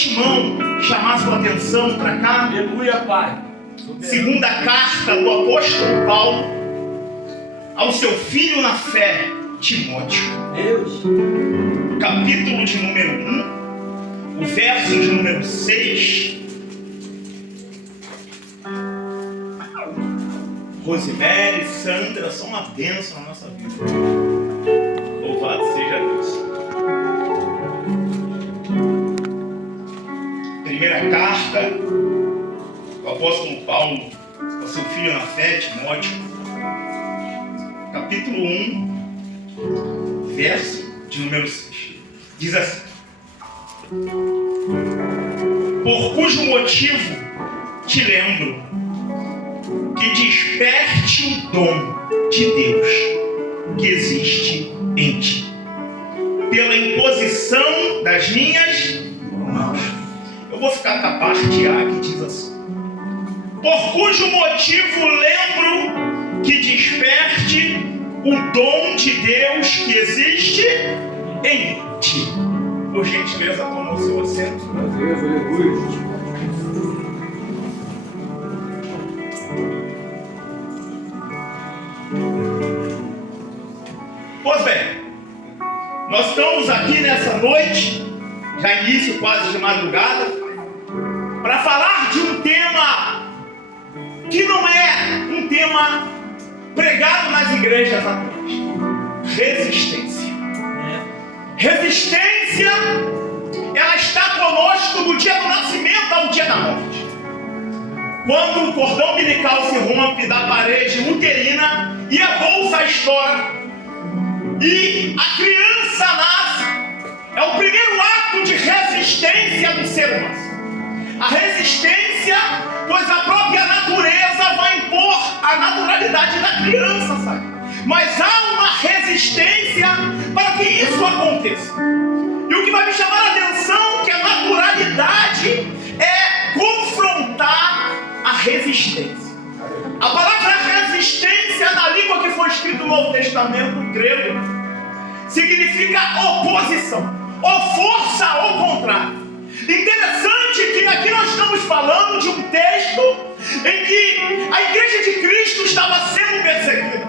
antemão chamar sua atenção para cá. Aleluia, Pai. Segunda carta do apóstolo Paulo ao seu filho na fé, Timóteo. Deus. Capítulo de número 1, o verso de número 6. Rosemary, Sandra, são uma bênção na nossa vida. Louvado seja Deus. Primeira carta do apóstolo Paulo ao seu filho na fé, Timóteo. Capítulo 1, verso de número 6. Diz assim: por cujo motivo te lembro que desperte o dom de Deus que existe em ti, pela imposição das minhas mãos. Eu vou ficar com a parte A que diz assim: por cujo motivo lembro que desperte o dom de Deus que existe em ti. Por gentileza, toma o seu assento. Deus, aleluia. Pois bem, nós estamos aqui nessa noite, já início quase de madrugada, para falar de um tema que não é um tema pregado nas igrejas atuais: resistência. Resistência, ela está conosco do dia do nascimento ao dia da morte. Quando o cordão umbilical se rompe da parede uterina e a bolsa estoura e a criança nasce, é o primeiro ato de resistência do ser humano. A resistência, pois a própria natureza vai impor a naturalidade da criança, sabe? Mas há uma resistência para que isso aconteça. E o que vai me chamar a atenção é que a naturalidade é confrontar a resistência. A palavra resistência, na língua que foi escrita no Novo Testamento grego, significa oposição, ou força ou contrário. Interessante que aqui nós estamos falando de um texto em que a igreja de Cristo estava sendo perseguida.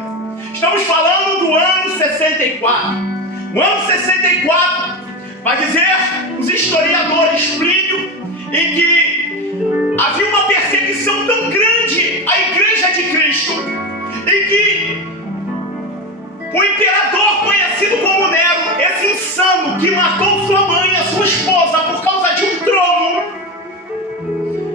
Estamos falando do ano 64. O ano 64 vai dizer os historiadores Plínio em que havia uma perseguição tão grande à igreja de Cristo, em que o imperador conhecido como Nero, esse insano que matou sua mãe e a sua esposa por causa de um trono,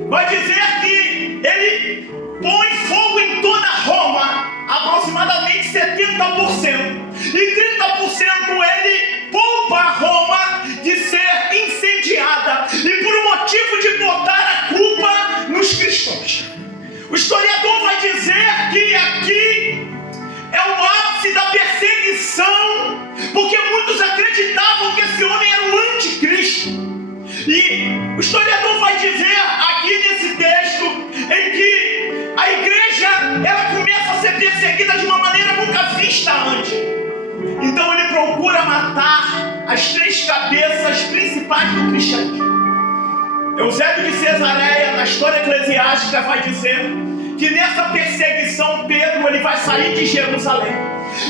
vai dizer que ele põe fogo em toda Roma, aproximadamente 70%, e 30% ele poupa a Roma de ser incendiada, e por um motivo de botar a culpa nos cristãos. O historiador vai dizer que aqui é o ápice da perseguição, porque muitos acreditavam que esse homem era o anticristo. E o historiador vai dizer aqui nesse texto em que a igreja ela começa a ser perseguida de uma maneira nunca vista antes. Então ele procura matar as 3 cabeças principais do cristianismo. Eusébio de Cesareia, na história eclesiástica, vai dizer que nessa perseguição Pedro ele vai sair de Jerusalém.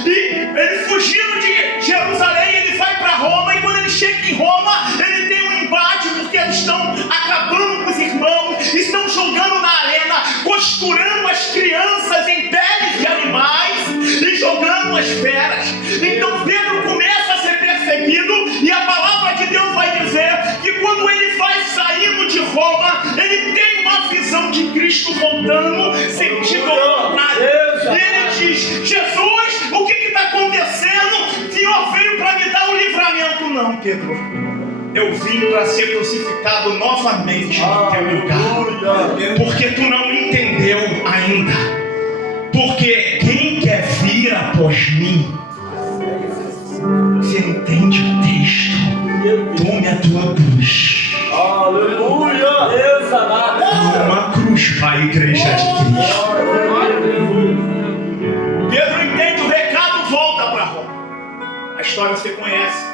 E ele fugindo de Jerusalém, ele vai para Roma, e quando ele chega em Roma, ele tem um embate, porque eles estão acabando com os irmãos, estão jogando na arena, costurando as crianças em peles de animais e jogando as feras. Então Pedro começa a ser perseguido, e a palavra de Deus vai dizer que quando ele vai saindo de Roma, ele tem uma visão de Cristo voltando, sentido contrário. E ele diz: Jesus, o que está acontecendo? O Senhor veio para me dar um livramento. Não, Pedro, eu vim para ser crucificado novamente no teu lugar, porque tu não entendeu ainda. Porque quem quer vir após mim, você entende o texto? Tome a tua cruz. Aleluia! Deus amado! Uma cruz para a igreja de Cristo. Pedro entende o recado, volta para Roma. A história você conhece.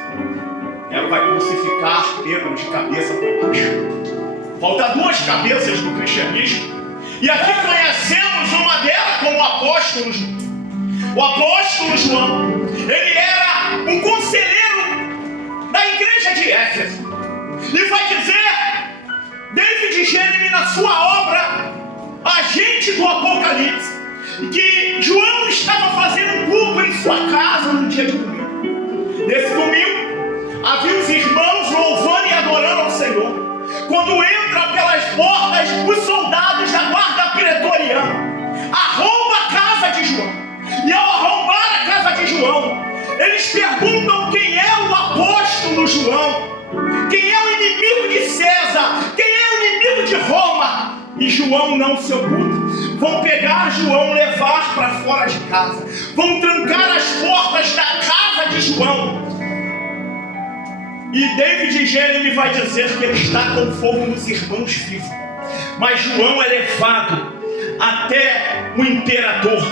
Ela vai crucificar Pedro virando de cabeça para baixo. Faltam duas cabeças no cristianismo. E aqui conhecemos uma delas como o apóstolo João. O apóstolo João, ele era um conselheiro da igreja de Éfeso. E vai dizer, David Jeremy, na sua obra Agente do Apocalipse, que João estava fazendo um culto em sua casa no dia de domingo. Nesse domingo, havia os irmãos louvando e adorando ao Senhor. Quando entra pelas portas os soldados da guarda pretoriana, arrombam a casa de João. E ao arrombar a casa de João, eles perguntam quem é o apóstolo João, quem é o inimigo de César, quem é o inimigo de Roma. E João não se oculta. Vão pegar João, levar para fora de casa, vão trancar as portas da casa de João. E David Jeremy vai dizer que ele está com fogo nos irmãos vivos. Mas João é levado até o imperador.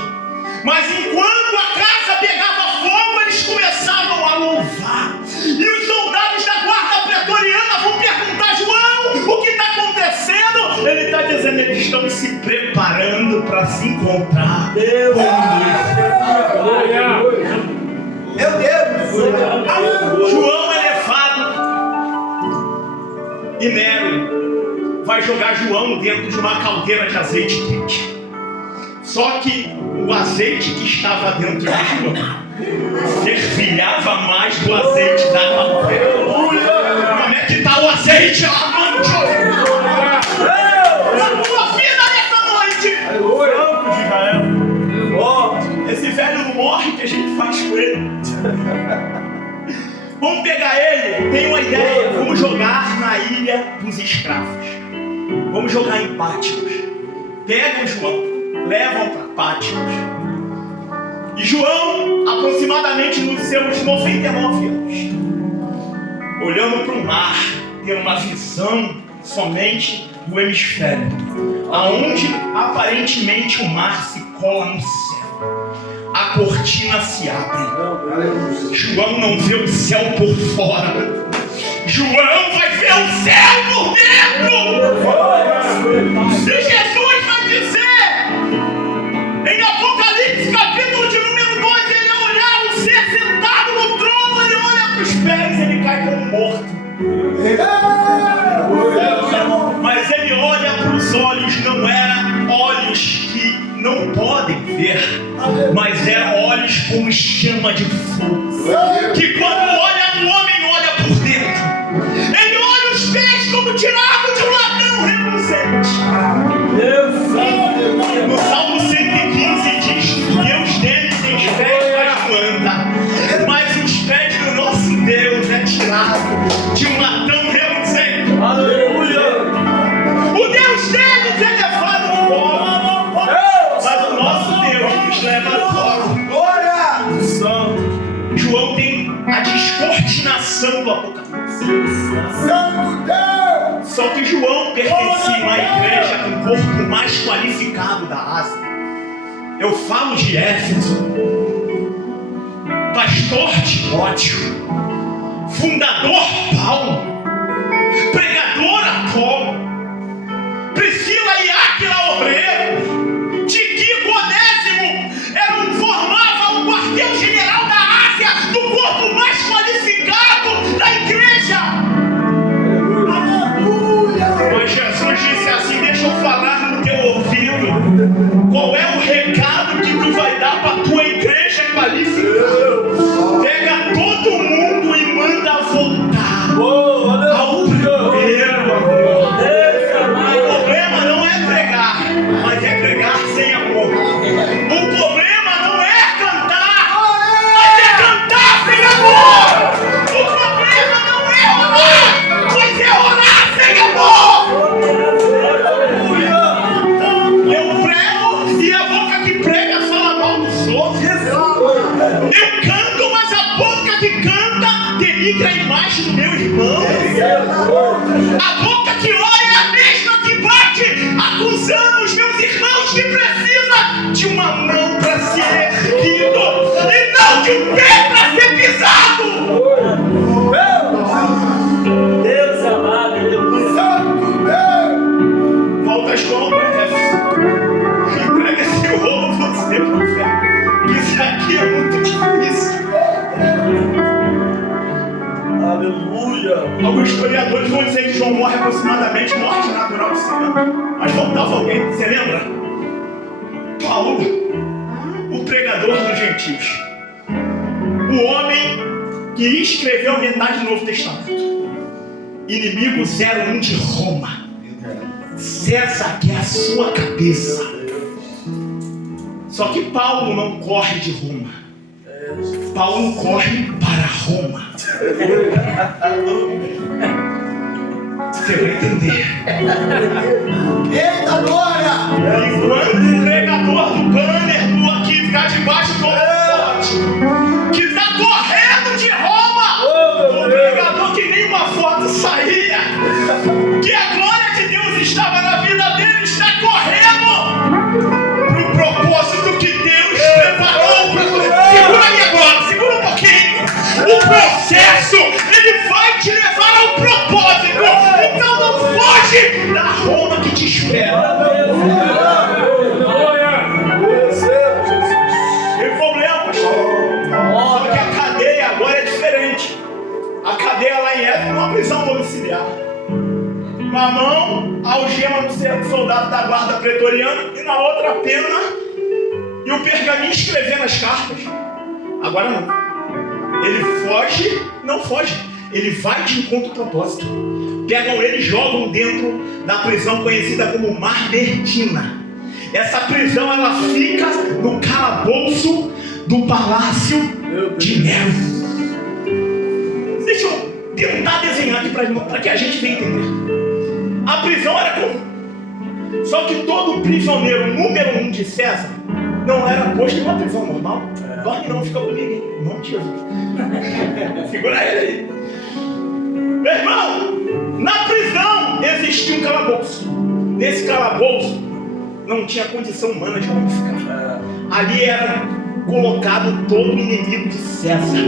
Mas enquanto a casa pegava fogo, eles começavam a louvar. E os soldados da guarda pretoriana vão perguntar: João, o que está acontecendo? Ele está dizendo, eles estão se preparando para se encontrar com Deus. Meu Deus! João é levado e Nero vai jogar João dentro de uma caldeira de azeite quente. Só que o azeite que estava dentro de João fervilhava mais do azeite da caldeira. Como é que está o azeite lá, mano? Na tua vida nessa noite! Campo de Israel. Esse velho não morre, que a gente faz com ele. Vamos pegar ele, tem uma ideia, vamos jogar na ilha dos escravos. Vamos jogar em Pátimos. Pegam João, levam para Pátimos. E João, aproximadamente nos seus 99 anos, olhando para o mar, tendo uma visão somente do hemisfério, aonde aparentemente o mar se cola no céu. A cortina se abre. João não vê o céu por fora. João vai ver o céu por dentro. E Jesus vai dizer em Apocalipse capítulo de número 2, ele ao olhar o ser sentado no trono, ele olha para os pés, ele cai como morto. Mas ele olha para os olhos, não eram olhos que não podem ver, mas eram olhos como chama de fogo, que quando olha no homem, olha por dentro. Ele olha os pés como tirado de um ladrão reluzente. No Salmo 115 diz: Deus dele tem os pés, mas não anda. Mas os pés do nosso Deus é tirado de um ladrão reluzente. Aleluia! O Deus deles é levado fora, mas o nosso Deus nos leva fora. Glória! João tem a descortinação do Apocalipse. Santo Deus! Só que João pertencia a uma igreja com o corpo mais qualificado da Ásia. Eu falo de Éfeso, pastor Timóteo, fundador Paulo, pregador Apolo, Priscila e Áquila obreiro, Tiquico Onésimo formava o quartel-general da Ásia, do corpo mais qualificado da igreja. Aleluia! Mas Jesus disse assim: deixa eu falar no teu ouvido. Qual é o recado que tu vai dar para a tua igreja qualificada? Pega todo mundo e manda voltar ao primeiro amor. O problema não é pregar, mas é pregar sem amor. O problema não é cantar, mas é cantar sem amor. O problema não é orar, mas é orar sem amor. Eu prego e a boca que prega fala mal dos outros. Eu canto, mas a boca que canta denigra a imagem do meu irmão. A boca que ora é a mesma que bate, acusando os meus irmãos que precisa de uma mão para ser erguido e não de um pé para ser pisado. Deus João morre aproximadamente morte natural de 100 anos. Mas faltava alguém, você lembra? Paulo, o pregador dos gentios. O homem que escreveu metade do Novo Testamento. Inimigo 01 de Roma. César que é a sua cabeça. Só que Paulo não corre de Roma. Paulo corre para Roma. Você vai entender. Eita glória! Enquanto o pregador do banner do aqui ficar debaixo do forte, que está correndo de Roma, o pregador que nem uma foto saía, que a glória de Deus estava na vida dele, está correndo para o propósito que Deus preparou. Segura aí agora, segura um pouquinho. O processo, ele vai te levar ao propósito. Então não foge da Roma que te espera. Tem problema, pastor. Só que a cadeia agora é diferente. A cadeia lá em Éfeso é uma prisão domiciliar. Na mão, a algema do soldado da guarda pretoriana e na outra a pena e o pergaminho escrevendo as cartas. Agora não. Ele foge, não foge. Ele vai de encontro ao propósito. Pegam ele e jogam dentro da prisão conhecida como Mamertina. Essa prisão ela fica no calabouço do palácio de Nero. Deixa eu tentar desenhar aqui para que a gente venha entender. A prisão era comum. Só que todo prisioneiro número 1 de César não era posto em uma prisão normal. Dorme não, fica comigo, hein? Em nome de Jesus. Segura ele aí. Meu irmão, na prisão existia um calabouço. Nesse calabouço não tinha condição humana de como ficar. Ali era colocado todo inimigo de César.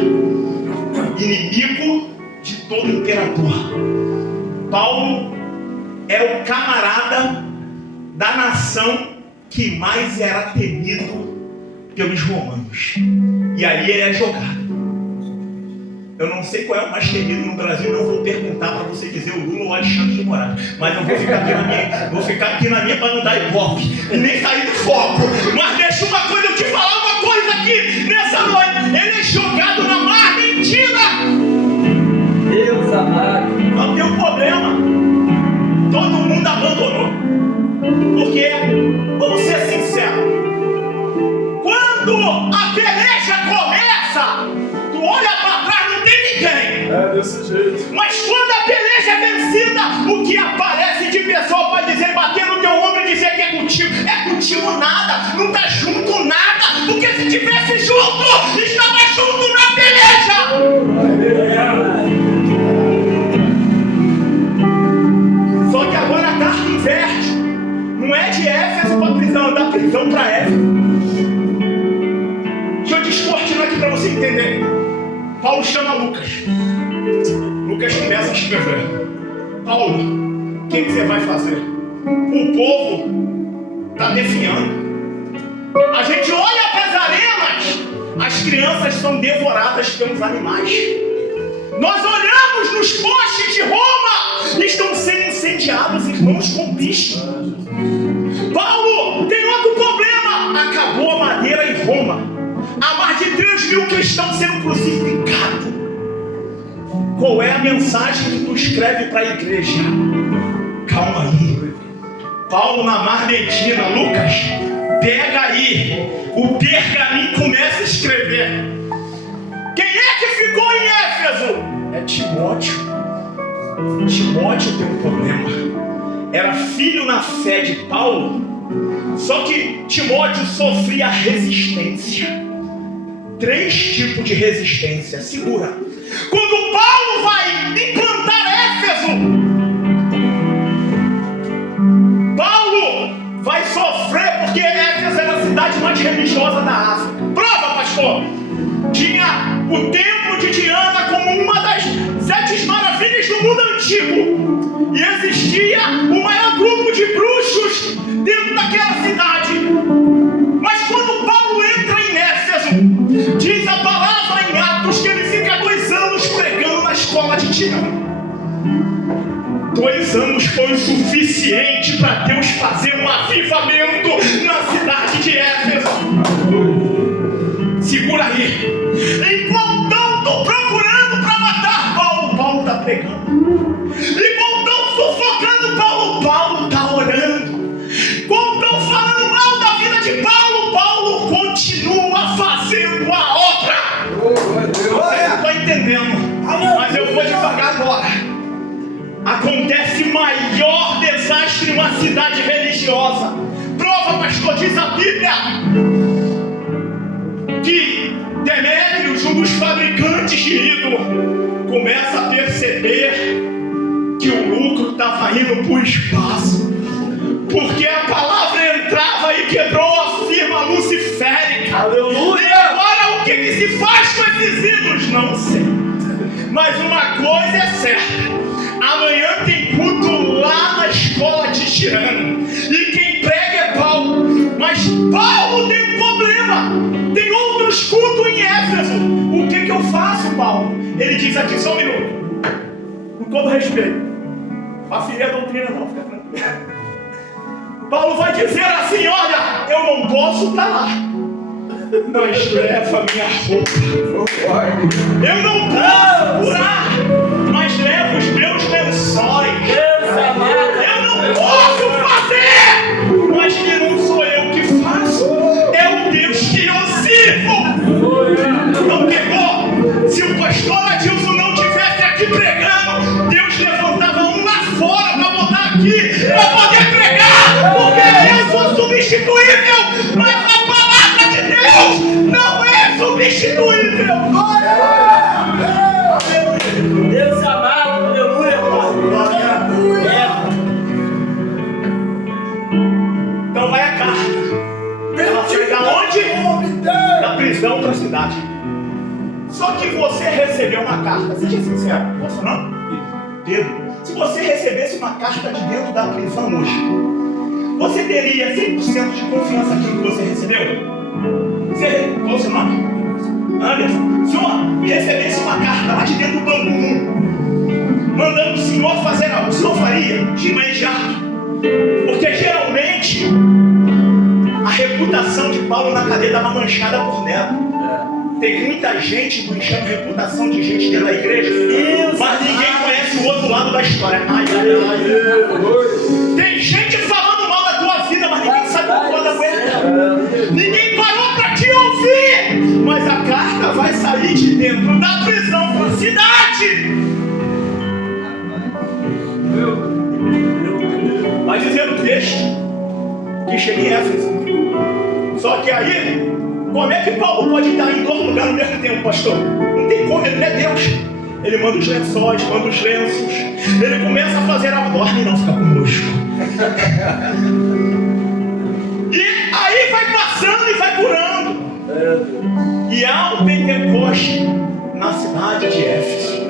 Inimigo de todo imperador. Paulo é o camarada da nação que mais era temido pelos romanos. E ali ele é jogado. Eu não sei qual é o mais temido no Brasil, não vou perguntar para você dizer o Lula ou o Alexandre de Moraes. Mas eu vou ficar aqui na minha para não dar ibope e nem sair do foco. Mas deixa uma coisa, eu te falar uma coisa aqui nessa noite. Ele é jogado na Mamertina. Deus amado. Não tem um problema. Todo mundo abandonou. Porque, vamos ser sinceros, quando a peleja começa, tu olha para trás, não tem ninguém. É desse jeito. Mas quando a peleja é vencida, o que aparece de pessoa para dizer, bater no teu ombro e dizer que é contigo nada, não tá junto nada, porque se tivesse junto, estava junto na peleja. Só que agora a carta inverte. Não é de Éfeso para prisão, é da prisão para Éfeso. Deixa eu descortinar aqui para você entender. Paulo chama Lucas. Lucas começa a escrever. Paulo, o que você vai fazer? O povo está definhando. A gente olha para as arenas, as crianças são devoradas pelos animais. Nós olhamos nos postes de Roma, estão sendo incendiados, irmãos, com bicho. Paulo tem outro problema. Acabou a madeira em Roma. Há mais de 3.000 cristãos sendo crucificados. Qual é a mensagem que tu escreve para a igreja? Calma aí. Paulo na Mamertina. Lucas, pega aí o pergaminho e começa a escrever. Quem é que ficou em Éfeso? É Timóteo. Timóteo tem um problema. Era filho na fé de Paulo, só que Timóteo sofria resistência. 3 tipos de resistência. Segura. Quando Paulo vai implantar Éfeso, Paulo vai sofrer porque Éfeso era a cidade mais religiosa da África. Prova, pastor. Tinha o templo de Diana como uma das 7 maravilhas do mundo antigo. E existia o maior grupo de bruxos dentro daquela cidade. Mas quando Paulo entra em Éfeso, diz a palavra em Atos que ele fica 2 anos pregando na escola de Diana. 2 anos foi o suficiente para Deus fazer um avivamento na cidade de Éfeso. Segura aí. Enquanto estão procurando para matar Paulo, Paulo está pregando. Enquanto estão sufocando Paulo, Paulo está orando. Quando estão falando mal da vida de Paulo, Paulo continua fazendo a obra. Você não está entendendo, mas eu vou devagar agora. Acontece maior desastre em uma cidade religiosa. Prova, pastor, diz a Bíblia que Demétrios, um dos fabricantes de ídolo, começa a perceber que o lucro estava indo para o espaço, porque a palavra entrava e quebrou a firma luciférica. Aleluia! E agora o que se faz com esses ídolos? Não sei. Mas uma coisa é certa: amanhã tem culto lá na escola de Tirano, e quem prega é Paulo. Mas Paulo tem um problema: tem outros cultos em Éfeso. O que eu faço, Paulo? Ele diz aqui, só um minuto, com todo respeito, afirei a doutrina não, fica tranquilo. Paulo vai dizer assim: olha, eu não posso estar lá, mas leva minha roupa. Eu não posso curar, mas leva os meus lençóis. Eu não posso fazer, mas que não sou eu que faço, é o Deus que eu sirvo. Não pegou? Se o pastor Adilson não estivesse aqui pregando, Deus levantava um lá fora para botar aqui, para poder pregar, porque eu sou substituível, mas a palavra de Deus não é substituível. Deus amado, aleluia, então vai a carta. Ela sai da onde? Da prisão para a cidade. Só que você recebeu uma carta, seja sincero, você não? Pedro, se você recebesse uma carta de dentro da prisão hoje, você teria 100% de confiança naquilo que você recebeu? Qual o seu nome? Anderson. Se eu recebesse uma carta lá de dentro do banco 1, mandando o senhor fazer algo, o senhor faria de imediato? Porque geralmente a reputação de Paulo na cadeia estava manchada por dentro. Tem muita gente manchando a reputação de gente dentro da igreja, mas ninguém conhece o outro lado da história. Tem gente falando mal da tua vida, mas ninguém sabe o que ela aguenta. Ninguém parou para te ouvir, mas a carta vai sair de dentro da prisão para a cidade. Vai dizer no texto que chega em Éfeso. Só que aí, como é que Paulo pode estar em todo lugar ao mesmo tempo, pastor? Não tem como, ele não é Deus. Ele manda os lençóis, manda os lenços. Ele começa a fazer a ordem, não fica conosco. E aí vai passando e vai curando. E há um Pentecoste na cidade de Éfeso.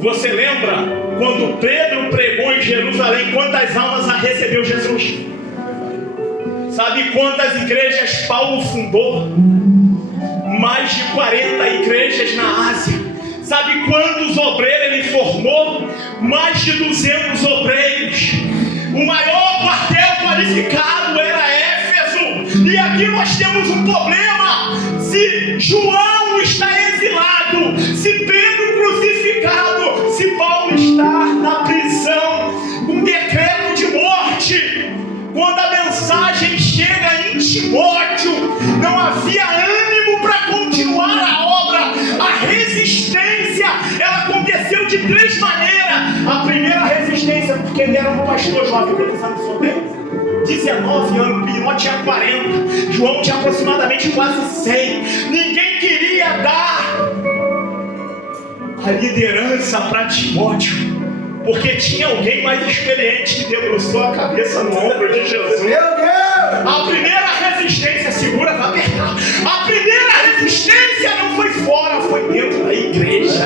Você lembra quando Pedro pregou em Jerusalém, quantas almas a recebeu Jesus? Sabe quantas igrejas Paulo fundou? Mais de 40 igrejas na Ásia. Sabe quantos obreiros ele formou? Mais de 200 obreiros. O maior quartel qualificado era Éfeso. E aqui nós temos um problema. Se João está exilado, se Pedro crucificado, se Paulo está na prisão, um decreto de morte. Quando a mensagem chega em Timóteo, não havia ânimo para continuar a obra. A resistência, ela aconteceu de 3 maneiras. A primeira resistência, porque ele era um pastor jovem, quantos anos o senhor tem? 19 anos, Pinó tinha 40, João tinha aproximadamente quase 100. Ninguém queria dar a liderança para Timóteo, porque tinha alguém mais experiente que debruçou a cabeça no ombro de Jesus. Meu Deus! A primeira resistência, segura, vai apertar. A primeira resistência não foi fora, foi dentro da igreja.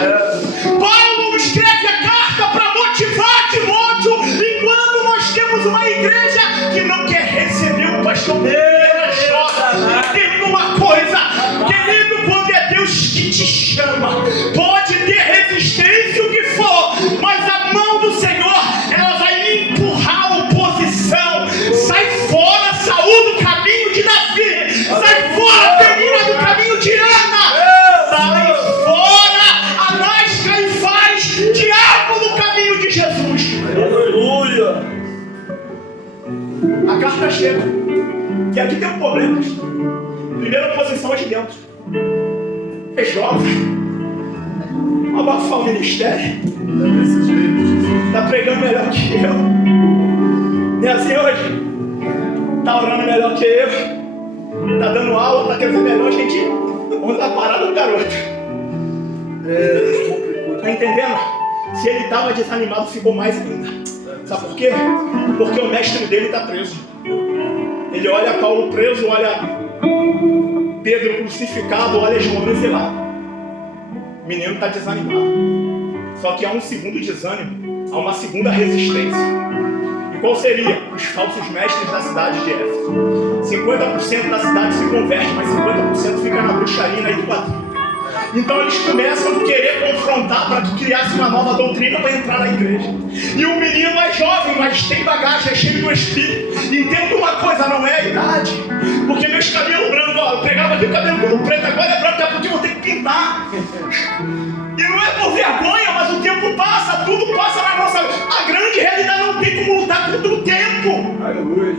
Paulo escreve a carta para motivar Timóteo, enquanto nós temos uma igreja que não quer receber o pastor. Entenda uma coisa, querido, quando é Deus que te chama, pode ter resistência o que for, mas a mão do Senhor, ela já chega. Que aqui tem um problema. Primeira oposição é de dentro. É jovem. Abafar o ministério. Está pregando melhor que eu. Não é assim hoje? Está orando melhor que eu. Está dando aula, está querendo melhor. A gente vamos dar parada no garoto. Está entendendo? Se ele estava desanimado, ficou mais ainda. Sabe por quê? Porque o mestre dele está preso. Ele olha Paulo preso, olha Pedro crucificado, olha João exilado. O menino está desanimado. Só que há um segundo desânimo, há uma segunda resistência. E qual seria? Os falsos mestres da cidade de Éfeso. 50% da cidade se converte, mas 50% fica na bruxaria e na idolatria. Então eles começam a querer confrontar para que criasse uma nova doutrina para entrar na igreja. E o menino é jovem, mas tem bagagem, é cheio do Espírito. Entenda uma coisa, não é a idade. Porque meus cabelos brancos, ó, eu pegava aqui o cabelo todo preto, agora é branco, é porque eu vou ter que pintar. E não é por vergonha, mas o tempo passa, tudo passa na nossa... A grande realidade não tem como lutar contra o tempo. Aleluia.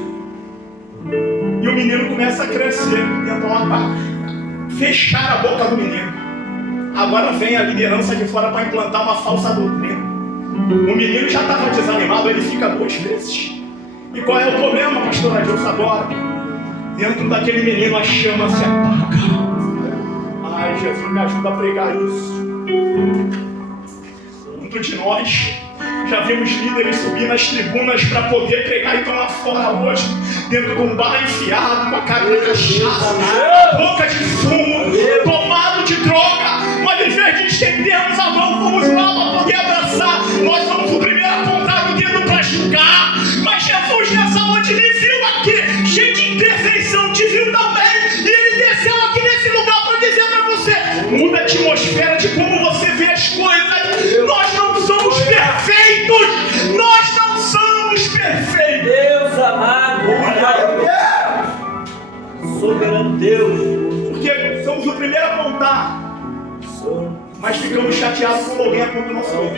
E o menino começa a crescer, tentam fechar a boca do menino. Agora vem a liderança de fora para implantar uma falsa doutrina. O menino já estava desanimado, ele fica 2 vezes. E qual é o problema, pastor Adilson, agora? Dentro daquele menino a chama se apaga. Ai, Jesus, me ajuda a pregar isso. Muitos de nós já vimos líderes subir nas tribunas para poder pregar e estão lá fora hoje, dentro de um bar enfiado, com a cara de cachaça, boca de fumo, tomado de droga. Mas em vez de estendermos a mão, vamos lá para poder abraçar. Nós somos o primeiro apontado o dedo para julgar. Mas Jesus nessa noite me viu aqui, cheio de imperfeição, te viu também. E ele desceu aqui nesse lugar para dizer para você: muda a atmosfera de como você vê as coisas. Nós não somos perfeitos. Nós não somos perfeitos. Deus amado. Soberano Deus. Porque somos o primeiro a apontar. Mas ficamos chateados quando alguém aponta o nosso erro.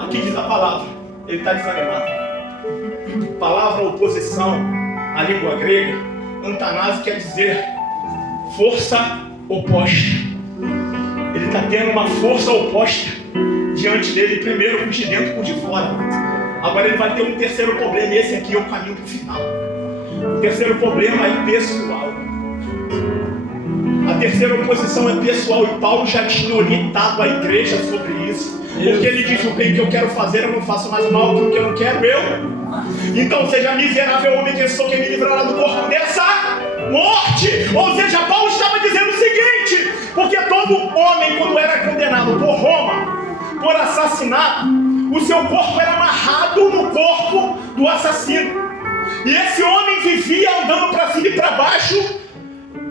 Aqui diz a palavra, ele está desanimado. Palavra oposição, a língua grega, antanase quer dizer força oposta. Ele está tendo uma força oposta diante dele, primeiro por de dentro e por de fora. Agora ele vai ter um terceiro problema, e esse aqui é o caminho para o final. O terceiro problema é pessoal. A terceira oposição é pessoal, e Paulo já tinha orientado a igreja sobre isso. Porque ele diz: o bem que eu quero fazer, eu não faço mais o mal, que o que eu não quero, eu. Então seja miserável homem que sou, quem me livrará do corpo dessa morte. Ou seja, Paulo estava dizendo o seguinte: porque todo homem, quando era condenado por Roma, por assassinato, o seu corpo era amarrado no corpo do assassino. E esse homem vivia andando para cima e para baixo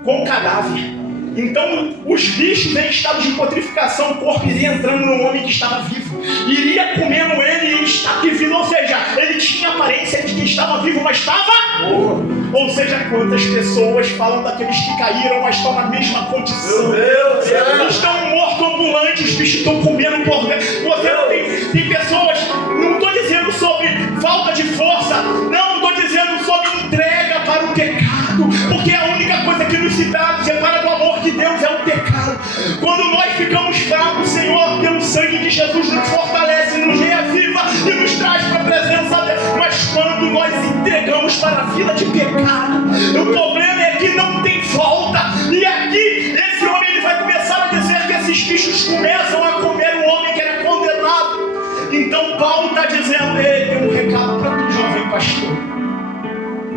com o cadáver. Então os bichos em estado de putrificação, o corpo iria entrando no homem que estava vivo, iria comendo ele em estado de vida. Ou seja, ele tinha aparência de que estava vivo, mas estava morto. Ou seja, quantas pessoas falam daqueles que caíram, mas estão na mesma condição. Eles estão mortos ambulantes, os bichos estão comendo por dentro. Você não tem pessoas, não estou dizendo sobre falta de força, não estou dizendo sobre entrega para o pecado, porque a única coisa que nos separa do amor de Deus é o pecado. Quando nós ficamos fracos, Senhor, pelo sangue de Jesus nos fortalece, nos reaviva e nos traz para a presença dele. Mas quando nós entregamos para a vida de pecado, o problema é que não tem volta. E aqui, esse homem ele vai começar a dizer que esses bichos começam a comer o homem que era condenado. Então Paulo está dizendo: ei, tem um recado para tu, jovem pastor.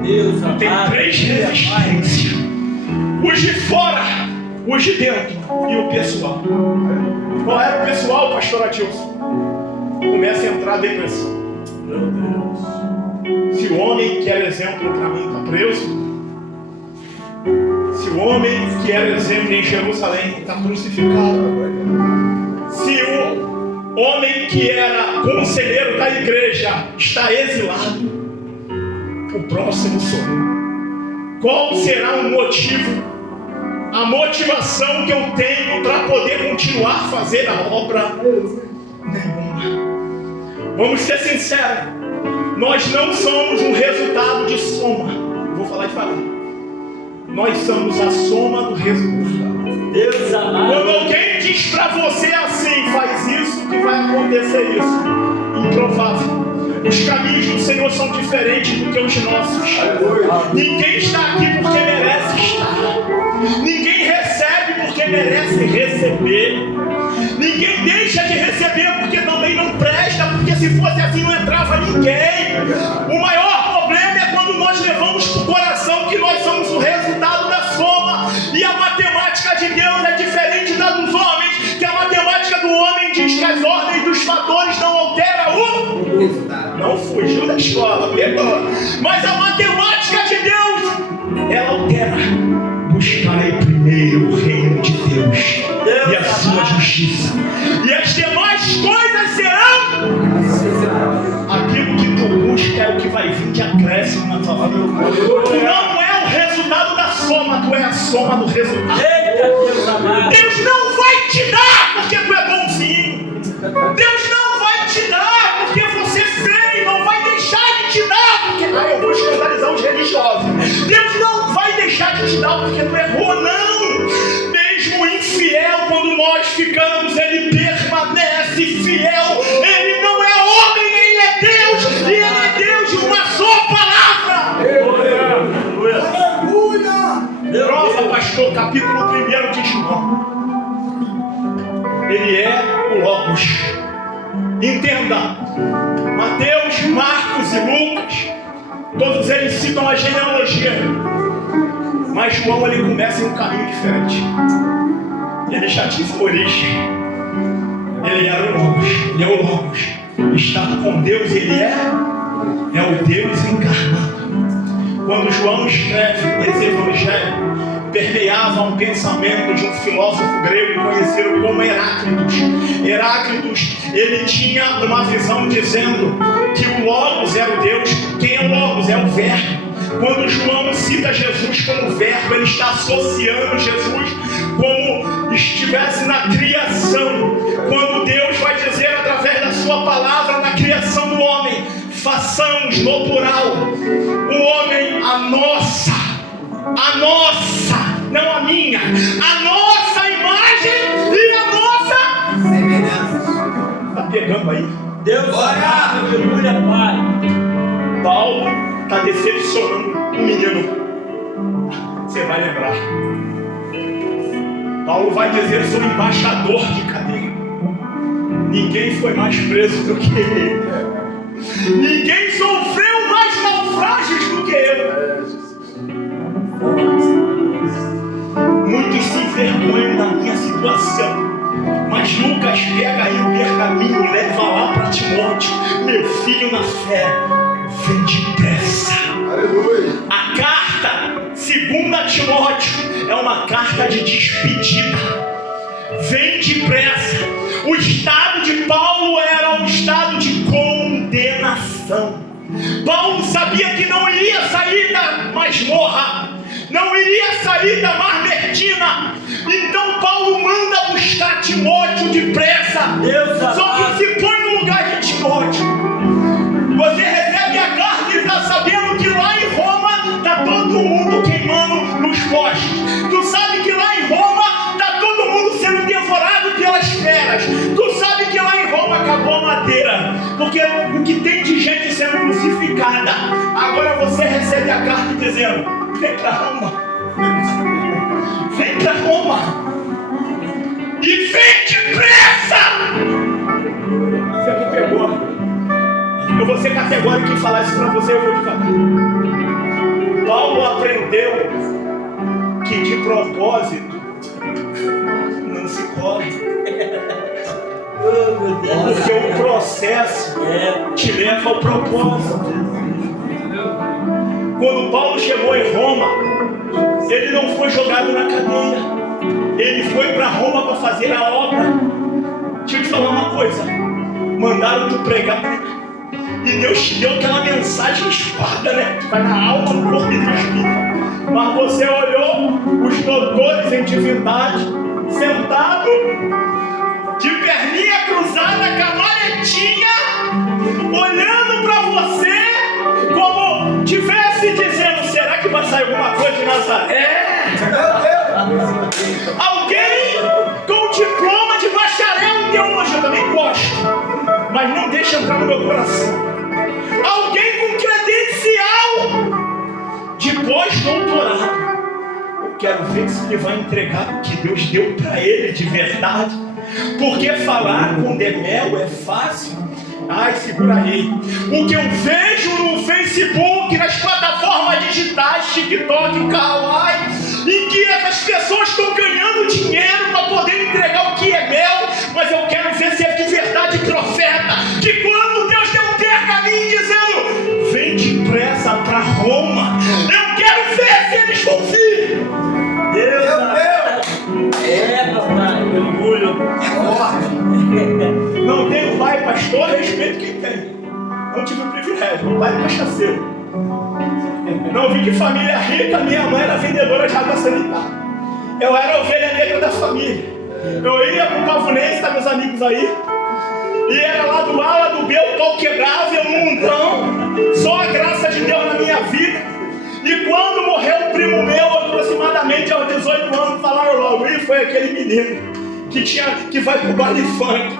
Deus tem amado, 3 resistências: os de fora, os de dentro e o pessoal. Qual era o pessoal, pastor Adilson? Começa a entrar a depressão. Meu Deus. Se o homem que era exemplo para mim está preso, se o homem que era exemplo em Jerusalém está crucificado, se o homem que era conselheiro da igreja está exilado, o próximo sou eu. Qual será o motivo, a motivação que eu tenho para poder continuar a fazer a obra? Nenhuma. Vamos ser sinceros. Nós não somos um resultado de soma. Vou falar devagar. Nós somos a soma do resultado. Deus amado. Quando alguém diz para você assim, faz isso, que vai acontecer isso. Improvável. Os caminhos do Senhor são diferentes do que os nossos. Ninguém está aqui porque merece estar. Ninguém recebe porque merece receber. Ninguém deixa de receber porque também não presta, porque se fosse assim não entrava ninguém. O maior problema é quando nós levamos para o coração que nós somos o resultado da soma. E a matemática de Deus é diferente da dos homens, que a matemática do homem diz que as ordens dos fatores não alteram o resultado. Não fugiu da escola, pegou. Mas a matemática de Deus, ela altera. Buscai primeiro o reino de Deus e a sua justiça, e as demais coisas serão. Aquilo que tu busca é o que vai vir de acréscimo na tua vida. Tu não é o resultado da soma, tu é a soma do resultado. Deus não vai te dar porque tu é bonzinho. Deus não vai te dar porque você fez, não vai deixar de te dar porque eu vou escandalizar os religiosos. Deus não vai deixar de te dar porque tu errou, não. Mesmo infiel, quando nós ficamos, Ele permanece fiel. Ele não é homem, Ele é Deus, e Ele é Deus de uma só palavra. Aleluia! Prova, pastor, capítulo 1 de João. Ele é o Logos. Entenda, Mateus, Marcos e Lucas, todos eles citam a genealogia, mas João ele começa em um caminho diferente. Ele já diz a origem. Ele era o Logos, ele é o Logos, estava com Deus, ele é o Deus encarnado. Quando João escreve esse evangelho, permeava um pensamento de um filósofo grego conhecido como Heráclitos. Heráclitos, ele tinha uma visão dizendo que o Logos era o Deus. Quem é o Logos? É o Verbo. Quando João cita Jesus como Verbo, ele está associando Jesus como estivesse na criação. Quando Deus vai dizer através da sua palavra na criação do homem, façamos no plural, o homem a nossa, não a minha, a nossa imagem e a nossa semelhança. Está pegando aí? Deus amado, aleluia, Pai. Paulo está decepcionando um menino. Você vai lembrar. Paulo vai dizer: eu sou embaixador de cadeia. Ninguém foi mais preso do que ele. Ninguém sofreu mais naufrágios do que eu. Muitos se envergonham da minha situação, mas Lucas pega aí o pergaminho e leva lá para Timóteo. Meu filho na fé, vem depressa. Aleluia. A carta, segundo a Timóteo, é uma carta de despedida. Vem depressa. O estado de Paulo era um estado de condenação. Paulo sabia que não iria sair da masmorra, não iria sair da Mamertina. Então Paulo manda buscar Timóteo depressa. Só que se põe no lugar de Timóteo. Você recebe a carta e está sabendo que lá em Roma está todo mundo queimando nos postes. Tu sabe que lá em Roma está todo mundo sendo devorado pelas feras. Tu sabe que lá em Roma acabou a madeira, porque o que tem de gente sendo crucificada. Agora você recebe a carta dizendo: vem para Roma, vem para Roma e vem depressa. Você me pegou. Eu vou ser categórico em falar isso para você, eu vou devagar. Paulo aprendeu que de propósito não se corre. Porque o processo te leva ao propósito. Quando Paulo chegou em Roma, ele não foi jogado na cadeia. Ele foi para Roma para fazer a obra. Deixa eu te falar uma coisa. Mandaram tu pregar, e Deus te deu aquela mensagem espada, né? Que vai na alma, no corpo e no espírito. Mas você olhou os doutores em divindade, sentado, de perninha cruzada, com a maletinha, olhando para você, Salvador de Nazaré. Alguém com diploma de bacharel em teologia, eu também gosto, mas não deixa entrar no meu coração. Alguém com credencial de pós-doutorado, eu quero ver se ele vai entregar o que Deus deu para ele de verdade. Porque falar com demel é fácil. Ai, segura aí. O que eu vejo no Facebook, nas plataformas digitais, TikTok, Kawaii, em que essas pessoas estão ganhando dinheiro para poder entregar o que é mel, mas eu quero ver se é de verdade profeta. Que quando Deus deu um pergaminho dizendo: vem depressa para Roma, eu quero ver se eles confiam. Deus, papai, orgulho. É forte. Não tenho pai pastor, respeito quem tem. Não tive o privilégio, meu pai é cachaceiro. Não vim de família rica, minha mãe era vendedora de água sanitária. Eu era a ovelha negra da família. Eu ia pro Pavunense, tá meus amigos aí, e era lá do A, lá do B, o pau quebrava, eu num mundão. Só a graça de Deus na minha vida. E quando morreu um primo meu, aproximadamente aos 18 anos, falaram logo: e foi aquele menino que vai pro baile funk.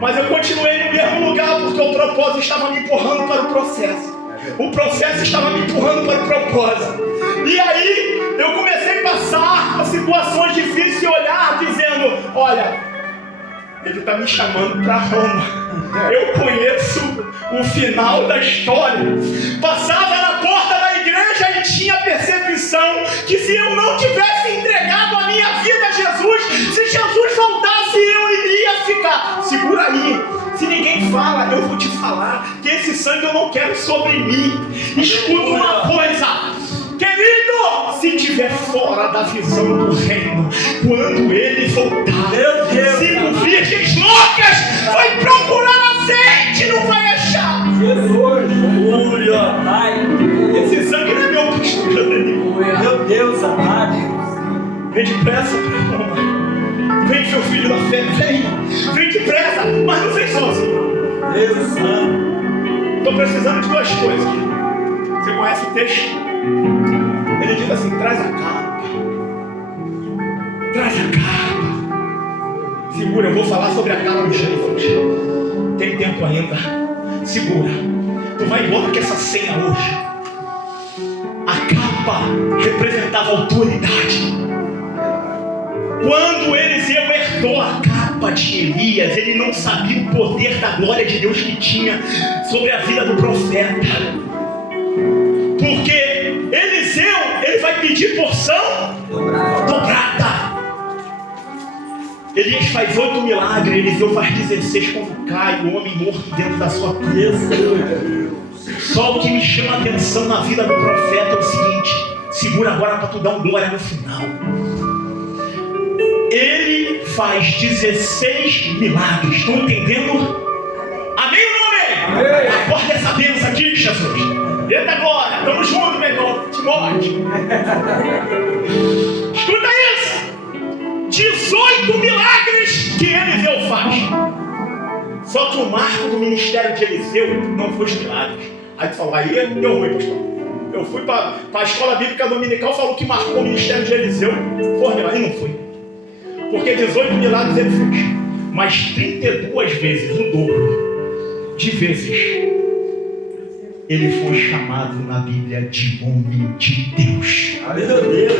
Mas eu continuei no mesmo lugar porque o propósito estava me empurrando para o processo. O processo estava me empurrando para o propósito. E aí eu comecei a passar por situações difíceis e olhar dizendo: olha, ele está me chamando para Roma. Eu conheço o final da história. Passava na porta da igreja e tinha a percepção que se eu não tivesse entregado a minha vida a Jesus, se Jesus voltasse, eu iria ficar. Segura aí. Se ninguém fala, eu vou te falar que esse sangue eu não quero sobre mim. Escuta uma coisa, querido, se estiver fora da visão do reino, quando ele voltar, Meu Deus, 5 virgens loucas vai procurar azeite, não vai achar. Jesus, orgulho, pai. Esse sangue não é meu, pastor Danilo. Meu Deus amado. Vem depressa para Roma. Vem, seu filho da fé, vem depressa, mas não vem sozinho. Deus santo. Estou precisando de 2 coisas. Você conhece o texto? Ele diz assim: traz a capa. Traz a capa. Segura, eu vou falar sobre a capa de Jesus. Tem tempo ainda. Segura. Tu vai embora com essa ceia hoje. A capa representava autoridade. Quando Eliseu herdou a capa de Elias, ele não sabia o poder da glória de Deus que tinha sobre a vida do profeta. Porque Eliseu, ele vai pedir porção dobrada. Elias faz 8 milagres, Eliseu faz 16 quando cai o homem morto dentro da sua presa. Só o que me chama a atenção na vida do profeta é o seguinte: segura agora para tu dar um glória no final. Ele faz 16 milagres. Estão entendendo? Amém ou não amém? Amém. Acorda essa bênção aqui, Jesus. Eita glória. Estamos juntos, meu irmão. Timóteo. Escuta isso. 18 milagres que Eliseu faz. Só que o marco do ministério de Eliseu não foi os milagres. Aí tu fala: aí deu ruim, pastor. Eu fui para a escola bíblica dominical, falou que marcou o ministério de Eliseu. Foi milagre. E não foi. Porque 18 milagres ele fez, mas 32 vezes, o dobro de vezes, ele foi chamado na Bíblia de homem de Deus. Meu Deus.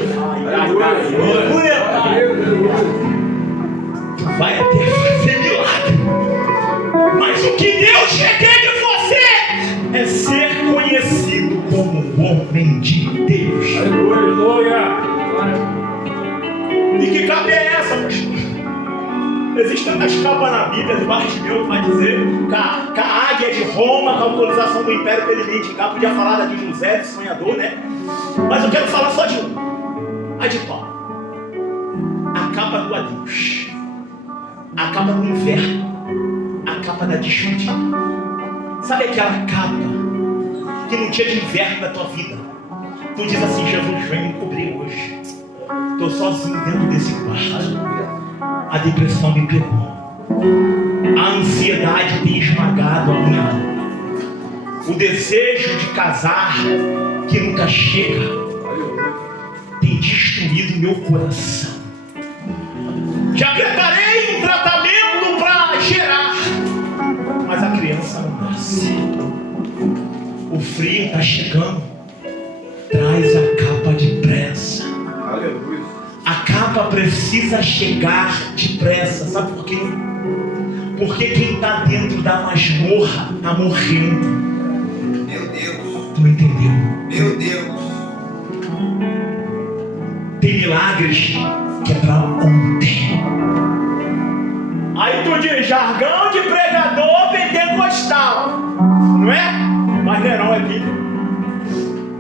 Tu vai até fazer milagre, mas o que Deus requer de você é ser conhecido como homem de Deus. E que capa é essa, pastor? Existem tantas capas na Bíblia, debaixo de Deus vai dizer que a águia de Roma, a autorização do Império para ele indicar, podia falar da de José, de sonhador, né? Mas eu quero falar só de uma. A de Paulo. A capa do adeus. A capa do inverno. A capa da despedida. Sabe aquela capa que no dia de inverno da tua vida tu diz assim: Jesus, vem me cobrir hoje. Estou sozinho dentro desse quarto. A depressão me pegou. A ansiedade tem esmagado a minha alma. O desejo de casar que nunca chega. tem destruído meu coração. Já preparei um tratamento para gerar, mas a criança não nasce. O frio está chegando. Traz a capa depressa. Aleluia. A capa precisa chegar depressa. Sabe por quê? Porque quem está dentro da masmorra está morrendo. Meu Deus. Tu entendeu? Meu Deus. Tem milagres que é para ontem. Aí tu diz, jargão de pregador pentecostal. Não é? Mas não é Bíblia.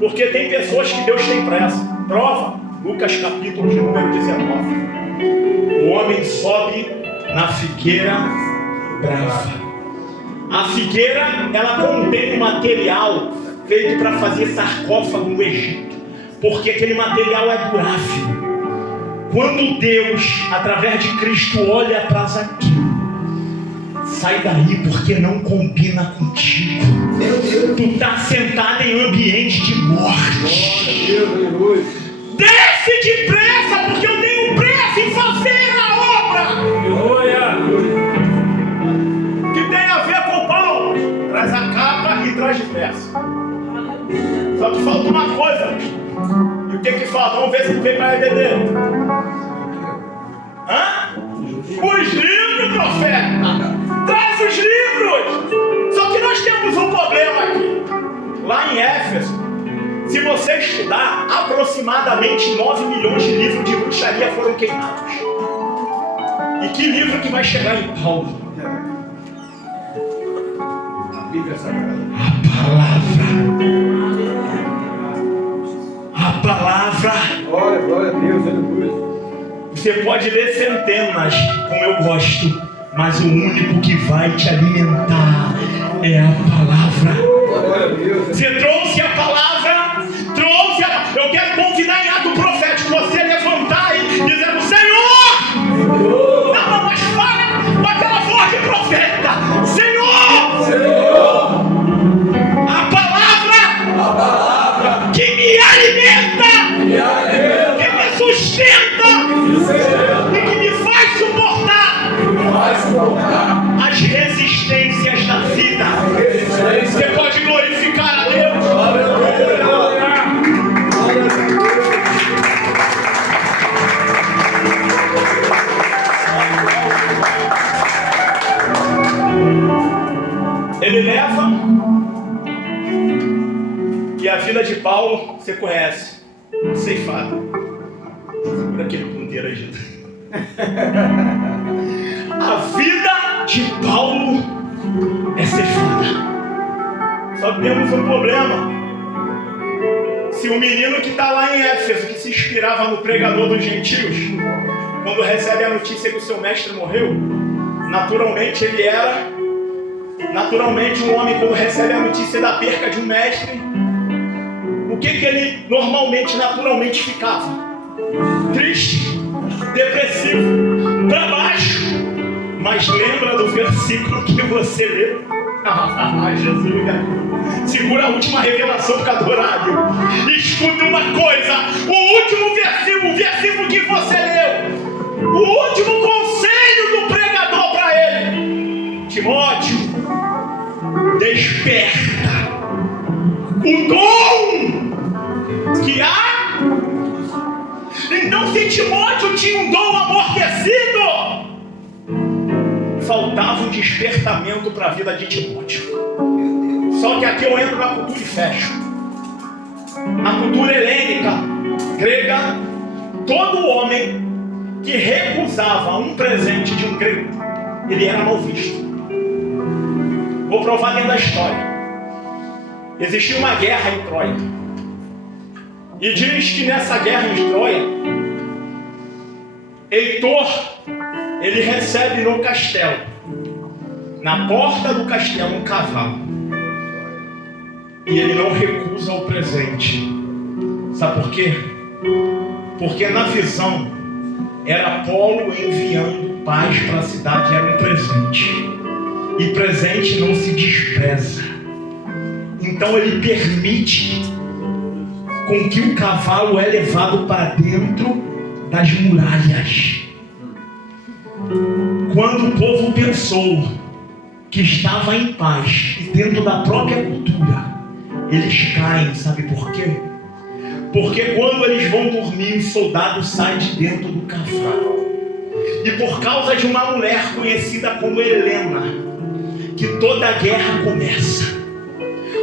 Porque tem pessoas que Deus tem pressa. Prova, Lucas capítulo de número 19. O homem sobe na figueira brava. A figueira, ela contém um material feito para fazer sarcófago no Egito. Porque aquele material é durável. Quando Deus, através de Cristo, olha para aquilo, sai daí porque não combina contigo. Meu Deus. Tu está sentado em ambiente de morte. Desce depressa, porque eu tenho pressa em fazer a obra. Que tem a ver com Paulo. Traz a capa e traz depressa. Só que falta uma coisa. E o que falta? Vamos ver se tu vem para EBD. Os livros, profeta. Traz os livros. Só que nós temos um problema aqui. Lá em Éfeso, se você estudar, aproximadamente 9 milhões de livros de bruxaria foram queimados. E que livro que vai chegar em Paulo? A palavra. A palavra. Glória a Deus, aleluia. Você pode ler centenas, como eu gosto, mas o único que vai te alimentar é a palavra. Glória a Deus. Você trouxe a palavra, eu quero convidar em ato profético você levantar e dizer: Senhor! Não, mas fala com aquela voz de profeta: Senhor! A palavra que me alimenta, que me sustenta e que me faz suportar as resistências da vida. Você pode glorificar a Deus. Ele leva, e a vida de Paulo você conhece, ceifada. Segura aquele ponteiro aí, gente. A vida de Paulo é ceifada. Só que temos um problema. Se o menino que está lá em Éfeso, que se inspirava no pregador dos gentios, quando recebe a notícia que o seu mestre morreu, naturalmente um homem, quando recebe a notícia da perca de um mestre, o que ele naturalmente ficava? Triste, depressivo, para baixo. Mas lembra do versículo que você leu? Jesus, segura a última revelação do adorário. Escuta uma coisa: o último versículo, o versículo que você leu, o último conselho do pregador para ele: Timóteo, desperta o dom que há. Então, se Timóteo tinha um dom amortecido, faltava um despertamento para a vida de Timóteo. Só que aqui eu entro na cultura e fecho. Na cultura helênica, grega, todo homem que recusava um presente de um grego, ele era mal visto. Vou provar dentro da história. Existia uma guerra em Troia. E diz que nessa guerra em Troia, Heitor, ele recebe no castelo, na porta do castelo, um cavalo. E ele não recusa o presente. Sabe por quê? Porque na visão era Apolo enviando paz para a cidade, era um presente. E presente não se despreza. Então ele permite com que o cavalo é levado para dentro das muralhas. Quando o povo pensou que estava em paz e dentro da própria cultura, eles caem, sabe por quê? Porque quando eles vão dormir, o soldado sai de dentro do cavalo. E por causa de uma mulher conhecida como Helena, que toda a guerra começa.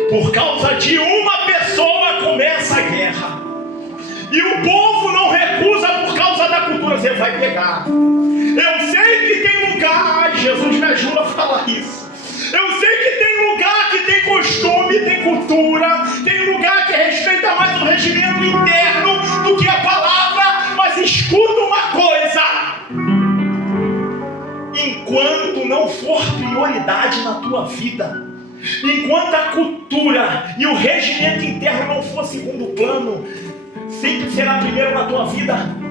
Por causa de uma pessoa começa a guerra. E o povo não recusa por causa da cultura. Você vai pegar. Eu sei que tem lugar, Jesus me ajuda a falar isso. Eu sei que tem lugar que tem costume, tem cultura, tem lugar que respeita mais o regimento interno do que a palavra, mas escuta uma coisa: enquanto não for prioridade na tua vida, enquanto a cultura e o regimento interno não for segundo plano, sempre será primeiro na tua vida.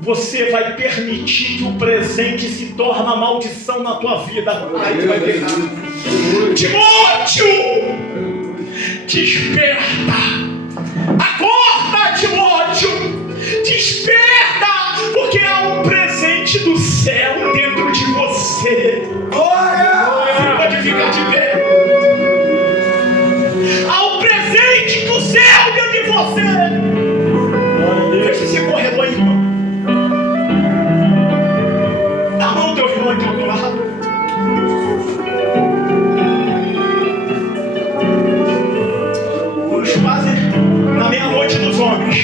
Você vai permitir que o presente se torne uma maldição na tua vida. Aí tu vai pegar. Timóteo, desperta. Acorda, Timóteo. Desperta, porque há um presente do céu dentro de você. Você pode ficar de pé. Há um presente do céu dentro de você. Fecha esse corredor aí, irmão. Estamos quase na meia-noite dos homens.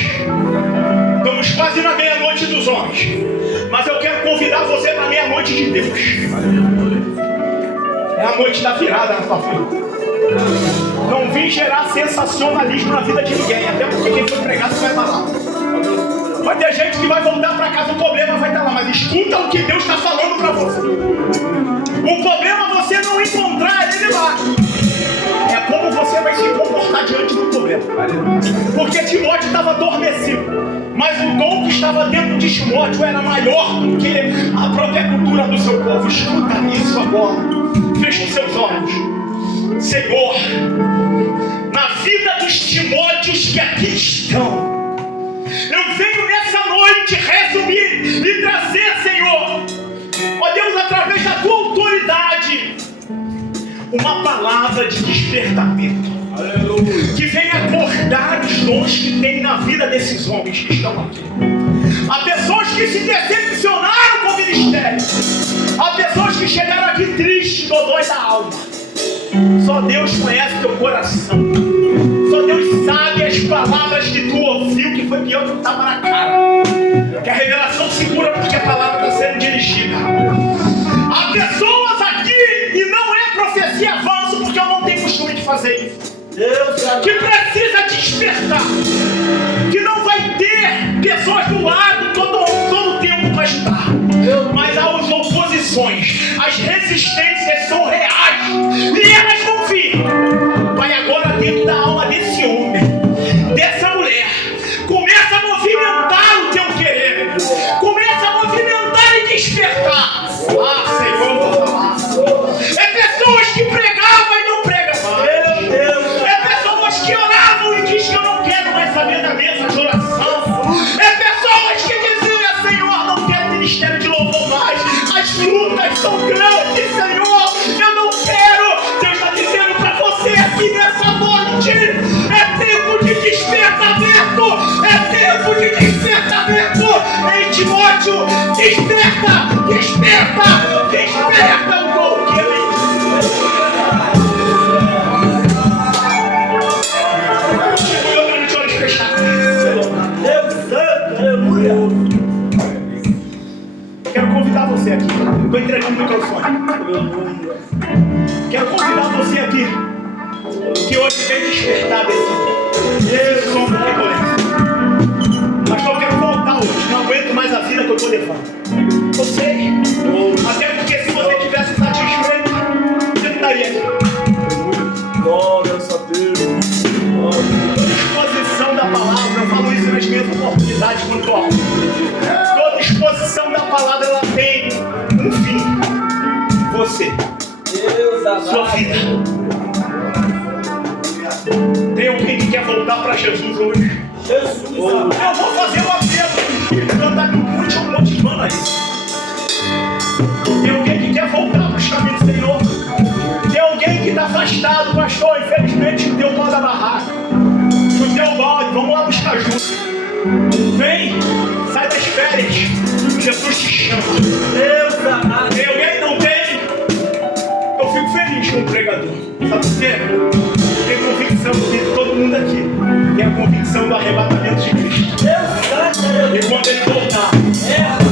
Estamos quase na meia-noite dos homens. Mas eu quero convidar você para a meia-noite de Deus. É a noite da virada na tua vida. Não vim gerar sensacionalismo na vida de ninguém, até porque quem foi pregado vai falar. Vai ter gente que vai voltar para casa, o problema vai estar lá, mas escuta o que Deus está falando para você. O problema é você não encontrar ele lá. É como você vai se comportar diante do problema. Porque Timóteo estava adormecido, mas o dom que estava dentro de Timóteo era maior do que a própria cultura do seu povo. Escuta isso agora. Feche os seus olhos. Senhor, na vida dos Timóteos que aqui estão, eu venho nessa noite resumir e trazer, Senhor, ó Deus, através da tua autoridade, uma palavra de despertamento. Aleluia. Que venha acordar os dons que tem na vida desses homens que estão aqui. Há pessoas que se decepcionaram com o ministério. Há pessoas que chegaram aqui tristes, dodói da alma. Só Deus conhece teu coração. Só Deus sabe as palavras que tu ouviu, que foi pior que um tapa na cara. Que a revelação segura porque a palavra está sendo dirigida. Há pessoas aqui, e não é profecia avanço, porque eu não tenho costume de fazer isso, que precisa despertar. Que não vai ter pessoas do lado todo o tempo para ajudar. Mas há as oposições, as resistências são reais. E elas vão vir. Vai agora dentro da alma desse homem, dessa mulher. Começa a movimentar o teu querer. Começa a movimentar e despertar. Ah, Senhor. É pessoas que pregavam e não pregam mais. É pessoas que oravam e dizem que eu não quero mais saber da mesa de oração. É pessoas que diziam, Senhor, não quero ministério de louvor mais. As lutas são grandes, Senhor. Eu não quero. Deus está dizendo para você aqui nessa noite: é tempo de despertamento. É tempo de despertamento. Ei, Timóteo, desperta, desperta, desperta o dom que ele continua de olhos fechados. Deus santo, aleluia. Quero convidar você aqui. Estou entregando o microfone. Quero convidar você aqui, que hoje vem despertar desse sono recolhente. Mas eu quero voltar hoje. Não aguento mais a vida que eu estou levando. Eu sei. Até porque se você tivesse satisfeito, você não estaria aqui. Glória a Deus. Toda exposição da palavra, eu falo isso nas minhas oportunidades quando estou alto. Toda exposição da palavra, ela tem um fim. Você. Sua vida. Tem alguém que quer voltar para Jesus hoje? Jesus. Eu vou fazer o apelo. Cantar que o monte é um monte de mano aí. Tem alguém que quer voltar para os caminhos do Senhor. Tem alguém que está afastado, pastor. Infelizmente, o teu pau da barraca. O teu balde. Vamos lá buscar junto. Vem, sai das férias. Jesus te chama. Deus amado. Tem alguém? Não tem? Eu fico feliz com o pregador. Sabe por quê? Tem convicção de todo mundo aqui. Tem a convicção do arrebatamento de Cristo. Deus santo. E quando ele voltar, É.